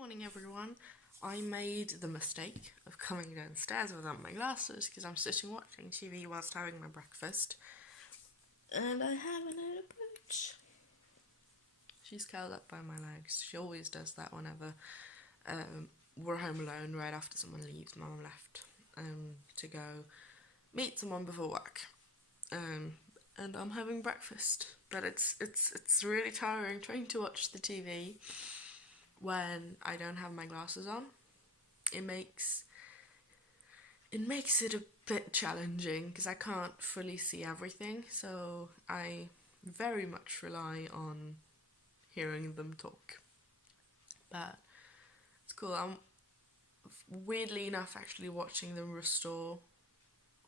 Morning everyone. I made the mistake of coming downstairs without my glasses because I'm sitting watching TV whilst having my breakfast, and I have a little pooch. She's curled up by my legs. She always does that whenever we're home alone right after someone leaves. Mum left to go meet someone before work, and I'm having breakfast, but it's really tiring trying to watch the TV when I don't have my glasses on. It makes it a bit challenging because I can't fully see everything, so I very much rely on hearing them talk. But it's cool. I'm weirdly enough actually watching them restore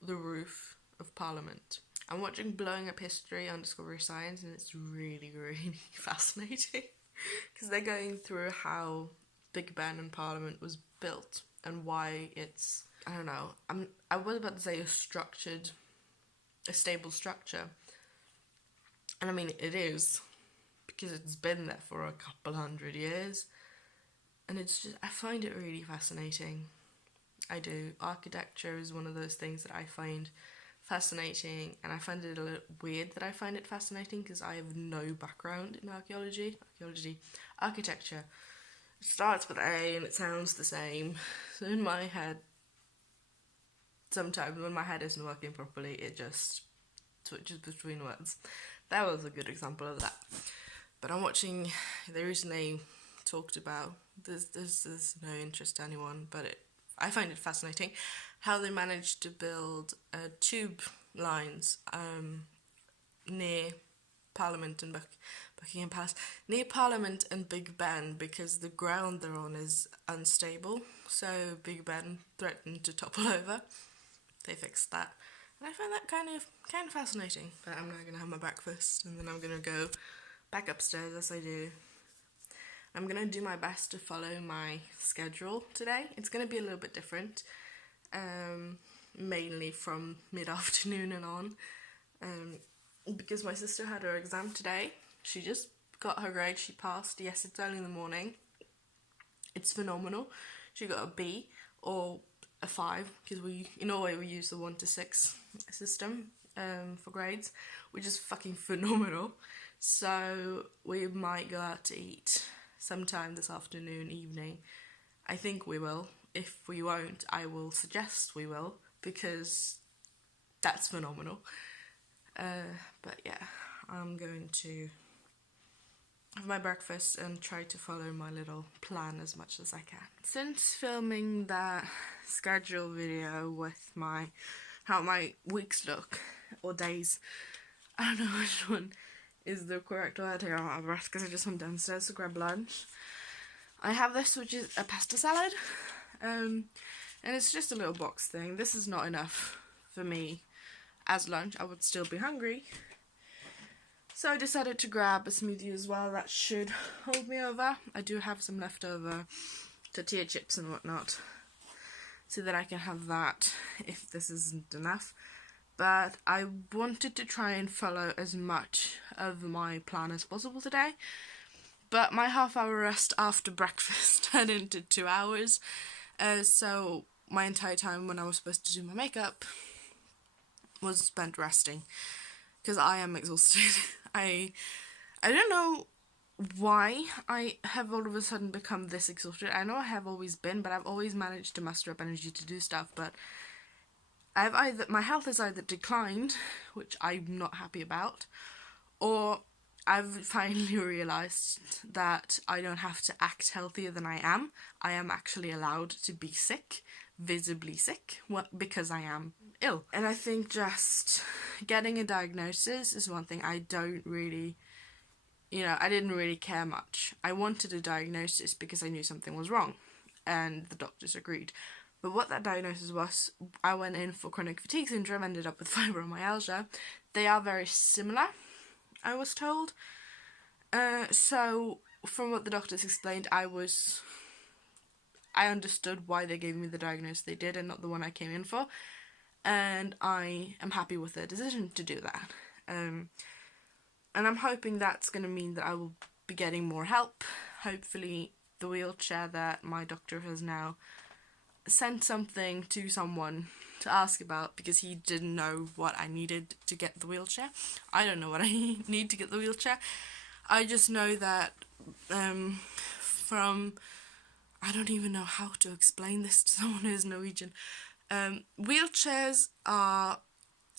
the roof of Parliament. I'm watching Blowing Up History on Discovery Science, and it's really, really fascinating. Because they're going through how Big Ben and Parliament was built and why it's, I don't know, I was about to say a stable structure. And I mean, it is, because it's been there for a couple hundred years. And it's just, I find it really fascinating. I do. Architecture is one of those things that I find fascinating, and I find it a little weird that I find it fascinating because I have no background in architecture. It starts with A and it sounds the same. So in my head, sometimes when my head isn't working properly, it just switches between words. That was a good example of that. But I'm watching, they recently talked about, there's no interest to anyone, but I find it fascinating how they managed to build tube lines near Parliament and Buckingham Palace, near Parliament and Big Ben, because the ground they're on is unstable, so Big Ben threatened to topple over. They fixed that, and I find that kind of fascinating. But I'm now going to have my breakfast, and then I'm going to go back upstairs as I do. I'm going to do my best to follow my schedule today. It's going to be a little bit different, mainly from mid-afternoon and on, because my sister had her exam today. She just got her grade, she passed. Yes, it's early in the morning. It's phenomenal. She got a B or a 5, because in Norway we use the 1 to 6 system for grades, which is fucking phenomenal. So we might go out to eat sometime this afternoon, evening. I think we will. If we won't, I will suggest we will, because that's phenomenal. But yeah, I'm going to have my breakfast and try to follow my little plan as much as I can. Since filming that schedule video with how my weeks look, or days, I don't know which one is the correct word here. I'm out of breath because I just went downstairs to grab lunch. I have this, which is a pasta salad, and it's just a little box thing. This is not enough for me as lunch. I would still be hungry, so I decided to grab a smoothie as well. That should hold me over. I do have some leftover tortilla chips and whatnot, so that I can have that if this isn't enough. But I wanted to try and follow as much of my plan as possible today. But my half-hour rest after breakfast turned into 2 hours. So my entire time when I was supposed to do my makeup was spent resting, because I am exhausted. I don't know why I have all of a sudden become this exhausted. I know I have always been, but I've always managed to muster up energy to do stuff. But my health has either declined, which I'm not happy about, or I've finally realised that I don't have to act healthier than I am. I am actually allowed to be sick, visibly sick, because I am ill. And I think just getting a diagnosis is one thing I don't really, I didn't really care much. I wanted a diagnosis because I knew something was wrong, and the doctors agreed. But what that diagnosis was, I went in for chronic fatigue syndrome, ended up with fibromyalgia. They are very similar, I was told. So from what the doctors explained, I understood why they gave me the diagnosis they did and not the one I came in for. And I am happy with their decision to do that. And I'm hoping that's going to mean that I will be getting more help. Hopefully the wheelchair that my doctor has now sent something to someone to ask about, because he didn't know what I needed to get the wheelchair. I don't know what I need to get the wheelchair. I just know that I don't even know how to explain this to someone who's Norwegian. Wheelchairs are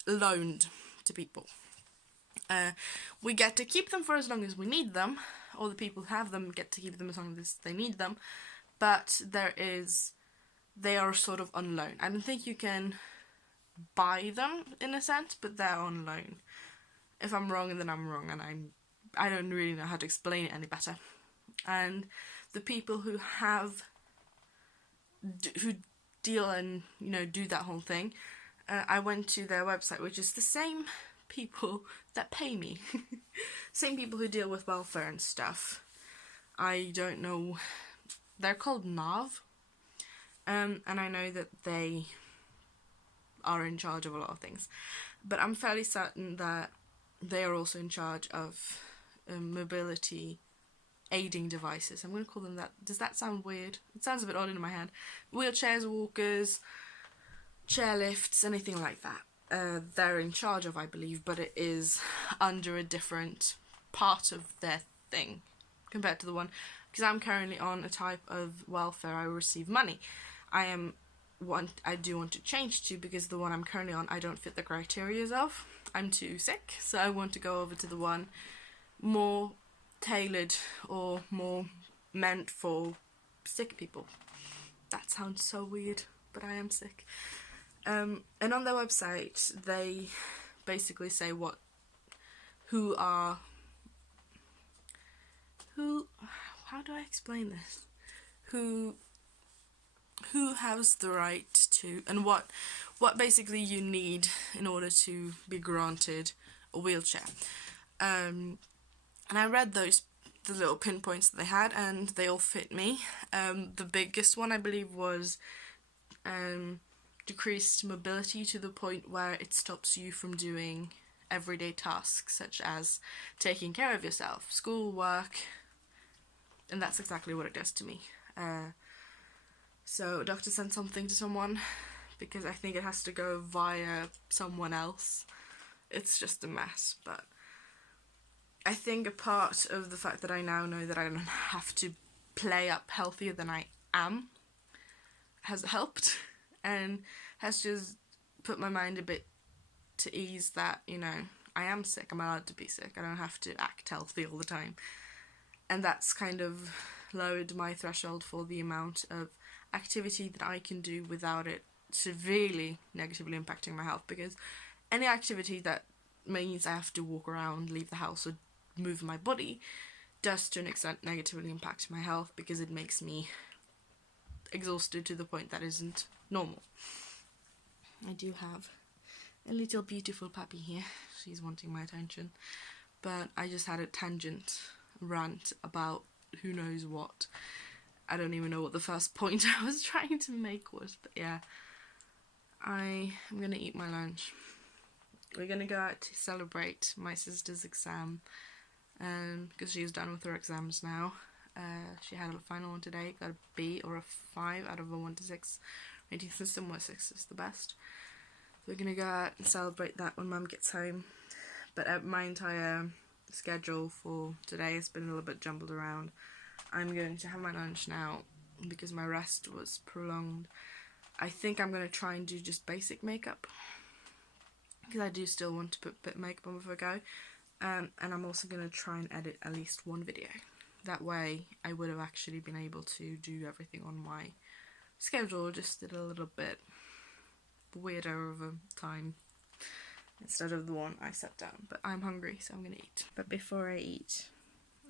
loaned to people. We get to keep them for as long as we need them, or the people who have them get to keep them as long as they need them, but they are sort of on loan. I don't think you can buy them in a sense, but they're on loan. If I'm wrong, then I'm wrong, and I don't really know how to explain it any better. And the people who deal and do that whole thing, I went to their website, which is the same people that pay me, same people who deal with welfare and stuff. I don't know, they're called NAV, and I know that they are in charge of a lot of things, but I'm fairly certain that they are also in charge of mobility aiding devices. I'm going to call them that. Does that sound weird? It sounds a bit odd in my head. Wheelchairs, walkers, chairlifts, anything like that. They're in charge of, I believe, but it is under a different part of their thing compared to the one, because I'm currently on a type of welfare I receive money. I do want to change to, because the one I'm currently on I don't fit the criteria of. I'm too sick, so I want to go over to the one more tailored or more meant for sick people. That sounds so weird, but I am sick. And on their website they basically say how do I explain this? Who has the right to, and what basically you need in order to be granted a wheelchair. And I read the little pinpoints that they had, and they all fit me. The biggest one, I believe, was decreased mobility to the point where it stops you from doing everyday tasks such as taking care of yourself, school, work, and that's exactly what it does to me. So doctor sent something to someone, because I think it has to go via someone else. It's just a mess, but I think a part of the fact that I now know that I don't have to play up healthier than I am has helped, and has just put my mind a bit to ease that, I am sick, I'm allowed to be sick, I don't have to act healthy all the time. And that's kind of lowered my threshold for the amount of activity that I can do without it severely negatively impacting my health, because any activity that means I have to walk around, leave the house, or move my body does to an extent negatively impact my health, because it makes me exhausted to the point that isn't normal. I do have a little beautiful puppy here. She's wanting my attention, but I just had a tangent rant about who knows what. I don't even know what the first point I was trying to make was, but yeah, I am gonna eat my lunch. We're gonna go out to celebrate my sister's exam, because she's done with her exams now. She had a final one today, got a B or a 5 out of a 1 to 6 rating system, where 6 is the best. So we're gonna go out and celebrate that when Mum gets home. But my entire schedule for today has been a little bit jumbled around. I'm going to have my lunch now because my rest was prolonged. I think I'm going to try and do just basic makeup, because I do still want to put a bit of makeup on before I go. And I'm also going to try and edit at least one video. That way I would have actually been able to do everything on my schedule, just did a little bit weirder of a time instead of the one I set down. But I'm hungry, so I'm going to eat. But before I eat,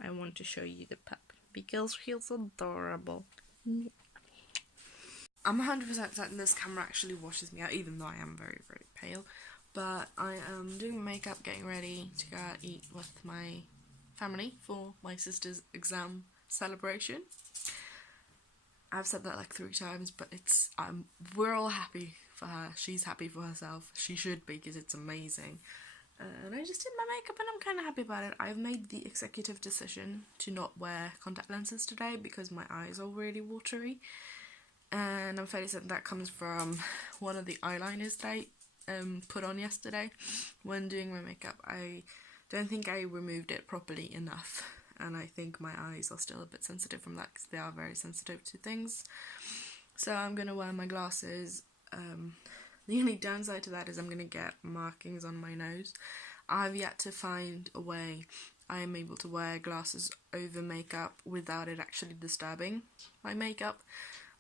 I want to show you the pup, because she's adorable. I'm 100% certain this camera actually washes me out, even though I am very, very pale. But I am doing makeup, getting ready to go out eat with my family for my sister's exam celebration. I've said that like 3 times, but it's we're all happy for her. She's happy for herself. She should be, because it's amazing. And I just did my makeup and I'm kind of happy about it. I've made the executive decision to not wear contact lenses today because my eyes are really watery. And I'm fairly certain that comes from one of the eyeliners that I put on yesterday when doing my makeup. I don't think I removed it properly enough, and I think my eyes are still a bit sensitive from that because they are very sensitive to things. So I'm going to wear my glasses. The only downside to that is I'm going to get markings on my nose. I've yet to find a way I am able to wear glasses over makeup without it actually disturbing my makeup.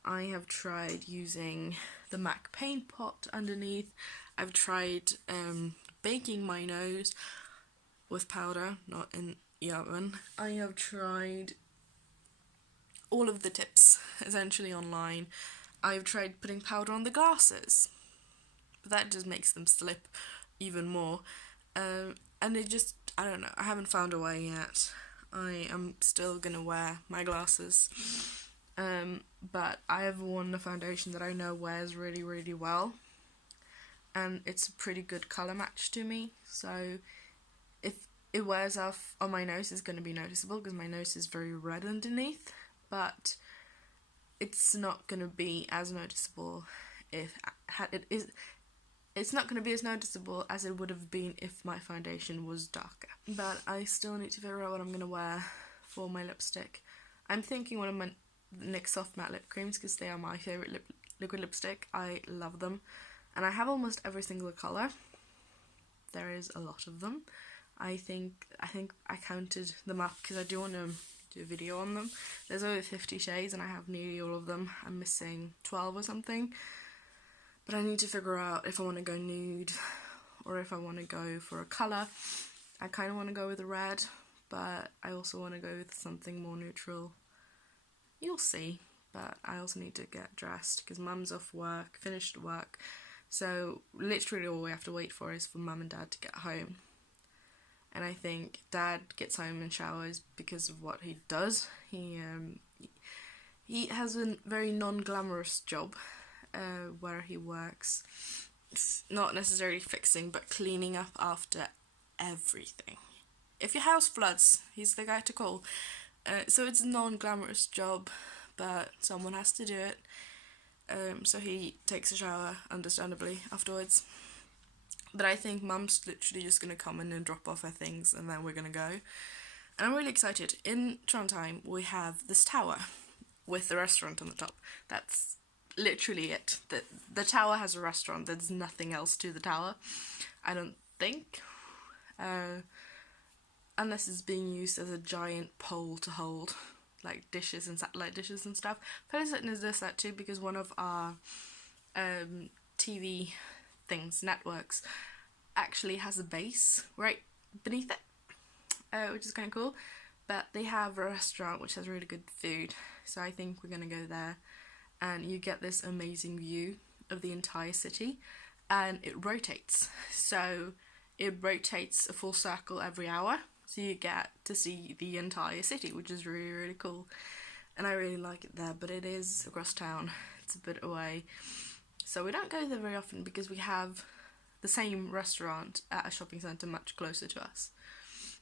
I have tried using the MAC paint pot underneath. I've tried baking my nose with powder, not in the oven. I have tried all of the tips, essentially online. I've tried putting powder on the glasses, but that just makes them slip even more. And it just, I don't know, I haven't found a way yet. I am still gonna wear my glasses. But I have worn a foundation that I know wears really, really well, and it's a pretty good colour match to me, so if it wears off on my nose, it's going to be noticeable because my nose is very red underneath, but it's not going to be as noticeable it's not going to be as noticeable as it would have been if my foundation was darker. But I still need to figure out what I'm going to wear for my lipstick. I'm thinking one of my NYX Soft Matte Lip Creams because they are my favourite liquid lipstick. I love them. And I have almost every single colour. There is a lot of them. I think I counted them up because I do want to do a video on them. There's over 50 shades and I have nearly all of them. I'm missing 12 or something. But I need to figure out if I want to go nude or if I want to go for a colour. I kind of want to go with a red, but I also want to go with something more neutral. You'll see, but I also need to get dressed because Mum's off work, finished work, so literally all we have to wait for is for Mum and Dad to get home. And I think Dad gets home and showers because of what he does. He has a very non-glamorous job where he works. It's not necessarily fixing, but cleaning up after everything. If your house floods, he's the guy to call. So it's a non-glamorous job, but someone has to do it. So he takes a shower, understandably, afterwards. But I think Mum's literally just going to come in and drop off her things and then we're going to go. And I'm really excited. In Trondheim, we have this tower with the restaurant on the top. That's literally it. The tower has a restaurant. There's nothing else to the tower, I don't think. Unless it's being used as a giant pole to hold like dishes and satellite dishes and stuff. Fairly certain is this that too because one of our TV networks actually has a base right beneath it, which is kind of cool. But they have a restaurant which has really good food, so I think we're gonna go there, and you get this amazing view of the entire city, and it rotates. So it rotates a full circle every hour, so you get to see the entire city, which is really, really cool. And I really like it there, but it is across town. It's a bit away. So we don't go there very often because we have the same restaurant at a shopping centre much closer to us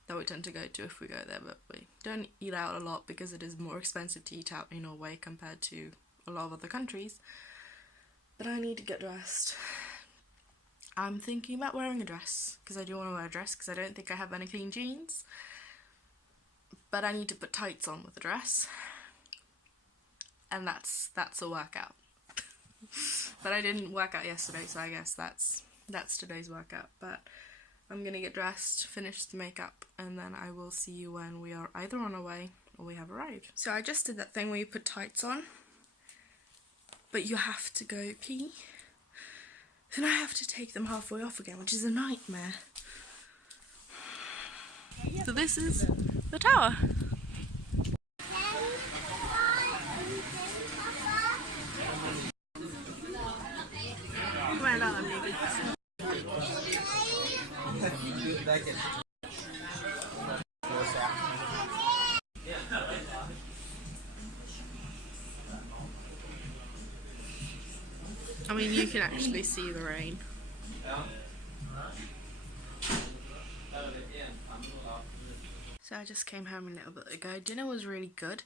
that we tend to go to if we go there, but we don't eat out a lot because it is more expensive to eat out in Norway compared to a lot of other countries. But I need to get dressed. I'm thinking about wearing a dress because I do want to wear a dress because I don't think I have any clean jeans. But I need to put tights on with the dress, and that's a workout. But I didn't work out yesterday, so I guess that's today's workout. But I'm gonna get dressed, finish the makeup, and then I will see you when we are either on our way or we have arrived. So I just did that thing where you put tights on, but you have to go pee. Then I have to take them halfway off again, which is a nightmare. So this is the tower. I mean, you can actually see the rain. So I just came home a little bit ago. Dinner was really good.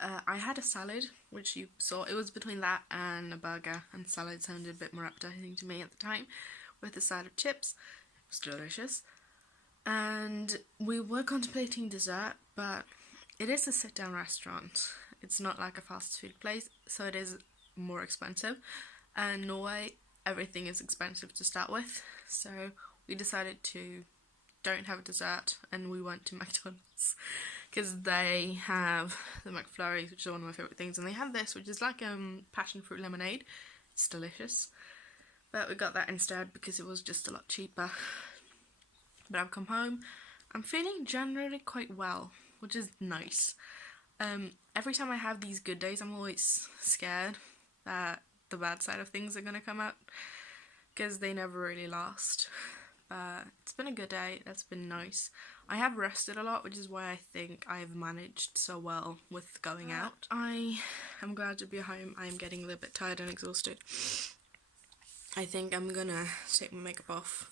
I had a salad, which you saw. It was between that and a burger, and salad sounded a bit more appetizing to me at the time, with a side of chips. It was delicious. And we were contemplating dessert, but it is a sit-down restaurant. It's not like a fast food place, so it is more expensive. And Norway, everything is expensive to start with, so we decided to don't have a dessert, and we went to McDonald's because they have the McFlurries, which is one of my favourite things, and they have this, which is like passion fruit lemonade. It's delicious, but we got that instead because it was just a lot cheaper. But I've come home. I'm feeling generally quite well, which is nice. Every time I have these good days, I'm always scared that the bad side of things are going to come out, because they never really last. But it's been a good day. That's been nice. I have rested a lot, which is why I think I've managed so well with going out. I am glad to be home. I am getting a little bit tired and exhausted. I think I'm gonna take my makeup off,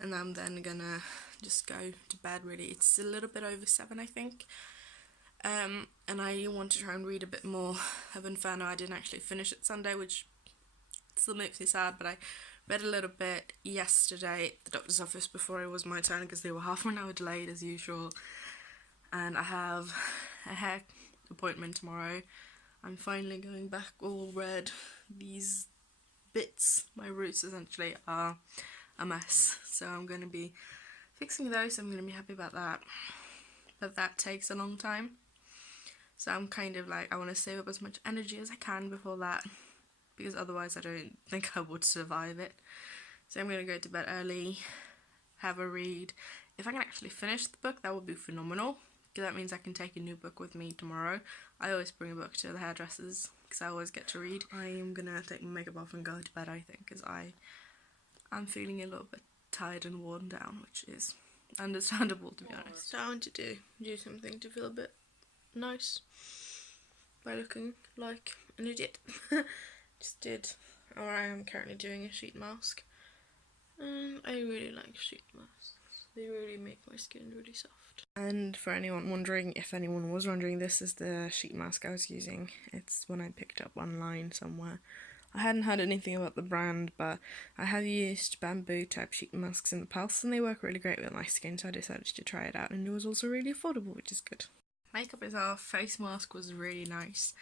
and I'm then gonna just go to bed, really. It's a little bit over 7, I think. And I want to try and read a bit more of Inferno. I didn't actually finish it Sunday, which still makes me sad, but I read a little bit yesterday at the doctor's office before it was my turn, because they were half an hour delayed as usual. And I have a hair appointment tomorrow. I'm finally going back all red. These bits, my roots essentially, are a mess, so I'm going to be fixing those. I'm going to be happy about that, but that takes a long time, so I'm kind of like, I want to save up as much energy as I can before that, because otherwise I don't think I would survive it. So I'm going to go to bed early, have a read. If I can actually finish the book, that would be phenomenal, because that means I can take a new book with me tomorrow. I always bring a book to the hairdressers because I always get to read. I am going to take my makeup off and go to bed, I think, because I'm feeling a little bit tired and worn down, which is understandable, to be honest. So I want to do something to feel a bit nice by looking like an idiot. I am currently doing a sheet mask, and I really like sheet masks. They really make my skin really soft. And for anyone wondering, if anyone was wondering, this is the sheet mask I was using. It's one I picked up online somewhere. I hadn't heard anything about the brand, but I have used bamboo type sheet masks in the past, and they work really great with my skin, so I decided to try it out, and it was also really affordable, which is good. Makeup is off. Face mask was really nice.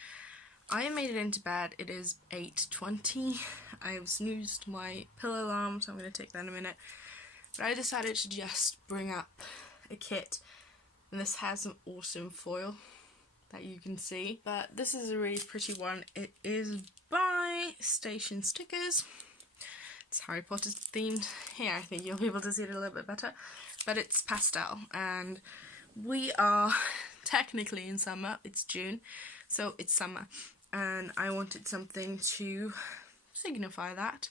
I made it into bed. It is 8:20. I have snoozed my pillow alarm, so I'm going to take that in a minute. But I decided to just bring up a kit, and this has some awesome foil that you can see. But this is a really pretty one. It is by Station Stickers. It's Harry Potter themed. Here, I think you'll be able to see it a little bit better. But it's pastel, and we are technically in summer. It's June, so it's summer. And I wanted something to signify that.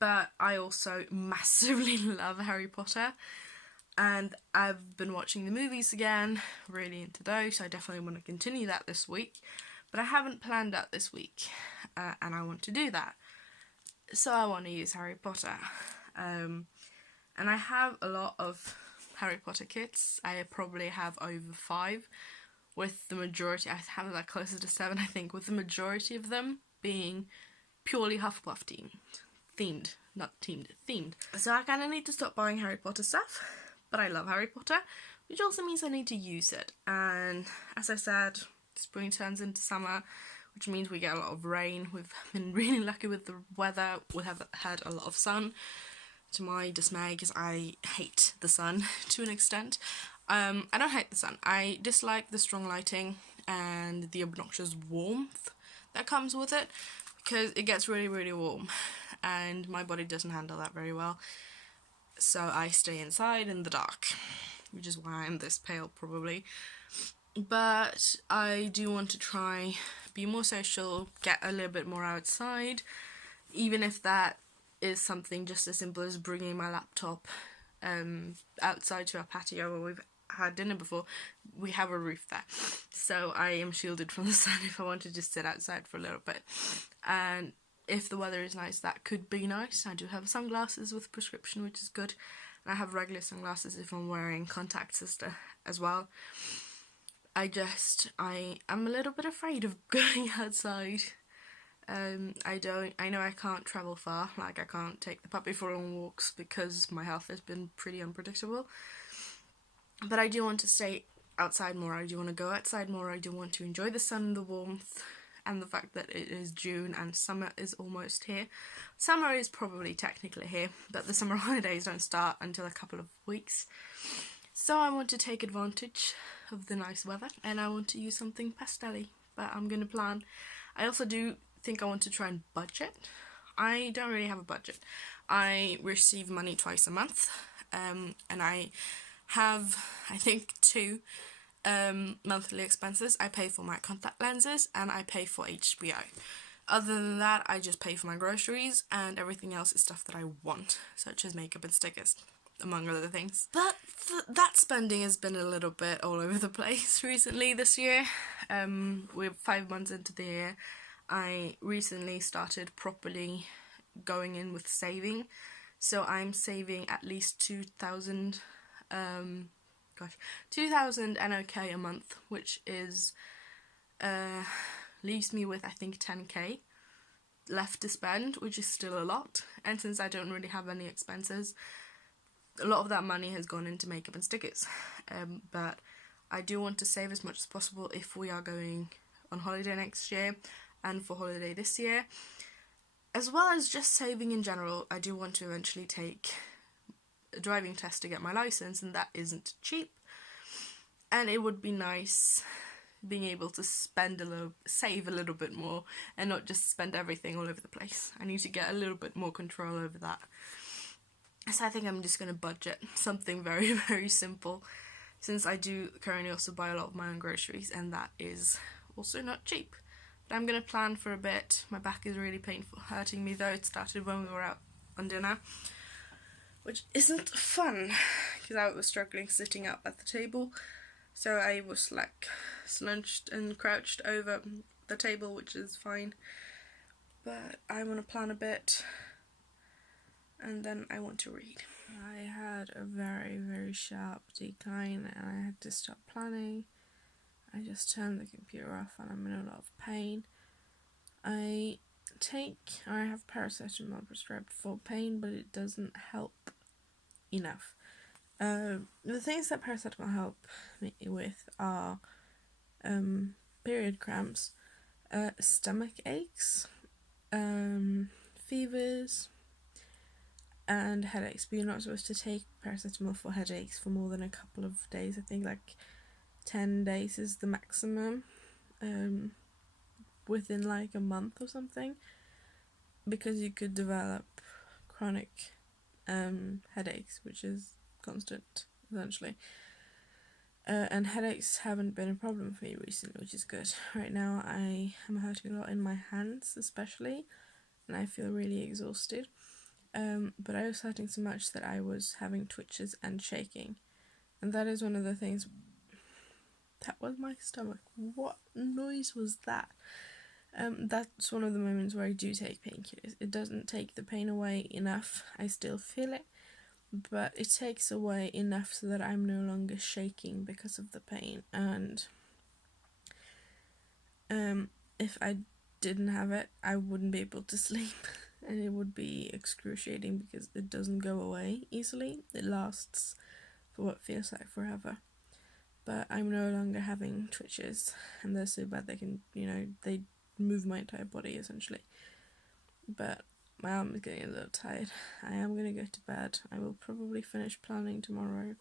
But I also massively love Harry Potter, and I've been watching the movies again, really into those, so I definitely want to continue that this week. But I haven't planned out this week, and I want to do that. So I want to use Harry Potter. And I have a lot of Harry Potter kits. I probably have over 5, with the majority, I have like closer to 7 I think, with the majority of them being purely Hufflepuff themed. So I kind of need to stop buying Harry Potter stuff, but I love Harry Potter, which also means I need to use it. And as I said, spring turns into summer, which means we get a lot of rain. We've been really lucky with the weather. We have had a lot of sun, to my dismay, because I hate the sun to an extent. I don't hate the sun. I dislike the strong lighting and the obnoxious warmth that comes with it, because it gets really, really warm, and my body doesn't handle that very well. So I stay inside in the dark, which is why I'm this pale, probably. But I do want to try be more social, get a little bit more outside, even if that is something just as simple as bringing my laptop outside to our patio where we've had dinner before. We have a roof there, so I am shielded from the sun if I want to just sit outside for a little bit. And if the weather is nice, that could be nice. I do have sunglasses with prescription, which is good. I have regular sunglasses if I'm wearing contacts as well. I am a little bit afraid of going outside. I know I can't travel far, like I can't take the puppy for long walks because my health has been pretty unpredictable. But I do want to stay outside more, I do want to go outside more, I do want to enjoy the sun and the warmth and the fact that it is June and summer is almost here. Summer is probably technically here, but the summer holidays don't start until a couple of weeks. So I want to take advantage of the nice weather and I want to use something pastel-y, but I'm going to plan. I also do think I want to try and budget. I don't really have a budget. I receive money twice a month, and I have, I think, 2 monthly expenses. I pay for my contact lenses and I pay for HBO. Other than that, I just pay for my groceries, and everything else is stuff that I want, such as makeup and stickers, among other things. But that spending has been a little bit all over the place recently this year. We're 5 months into the year. I recently started properly going in with saving, so I'm saving at least 2,000 NOK a month, which is leaves me with I think 10k left to spend, which is still a lot. And since I don't really have any expenses, a lot of that money has gone into makeup and stickers. But I do want to save as much as possible if we are going on holiday next year and for holiday this year, as well as just saving in general. I do want to eventually take a driving test to get my license, and that isn't cheap, and it would be nice being able to save a little bit more and not just spend everything all over the place. I need to get a little bit more control over that. So I think I'm just going to budget something very, very simple, since I do currently also buy a lot of my own groceries, and that is also not cheap. But I'm going to plan for a bit. My back is really hurting me though. It started when we were out on dinner, which isn't fun because I was struggling sitting up at the table. So I was like slouched and crouched over the table, which is fine. But I want to plan a bit, and then I want to read. I had a very, very sharp decline and I had to stop planning. I just turned the computer off and I'm in a lot of pain. I have paracetamol prescribed for pain, but it doesn't help enough. The things that paracetamol help me with are period cramps, stomach aches, fevers, and headaches. But you're not supposed to take paracetamol for headaches for more than a couple of days. I think like 10 days is the maximum, within like a month or something, because you could develop chronic headaches, which is constant essentially. And headaches haven't been a problem for me recently, which is good. Right now I am hurting a lot in my hands especially, and I feel really exhausted. But I was hurting so much that I was having twitches and shaking, and that is one of the things. That was my stomach. What noise was that? That's one of the moments where I do take painkillers. It doesn't take the pain away enough. I still feel it, but it takes away enough so that I'm no longer shaking because of the pain. And if I didn't have it, I wouldn't be able to sleep, and it would be excruciating because it doesn't go away easily. It lasts for what feels like forever. But I'm no longer having twitches, and they're so bad they can, they move my entire body essentially. But my arm is getting a little tired. I am going to go to bed. I will probably finish planning tomorrow,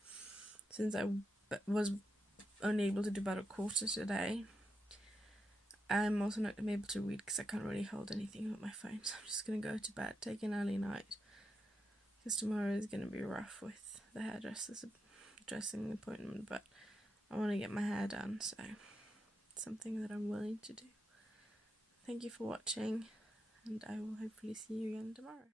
since I was only able to do about a quarter today. I'm also not going to be able to read because I can't really hold anything with my phone, so I'm just going to go to bed, take an early night, because tomorrow is going to be rough with the hairdresser's dressing appointment, but I want to get my hair done, so it's something that I'm willing to do. Thank you for watching, and I will hopefully see you again tomorrow.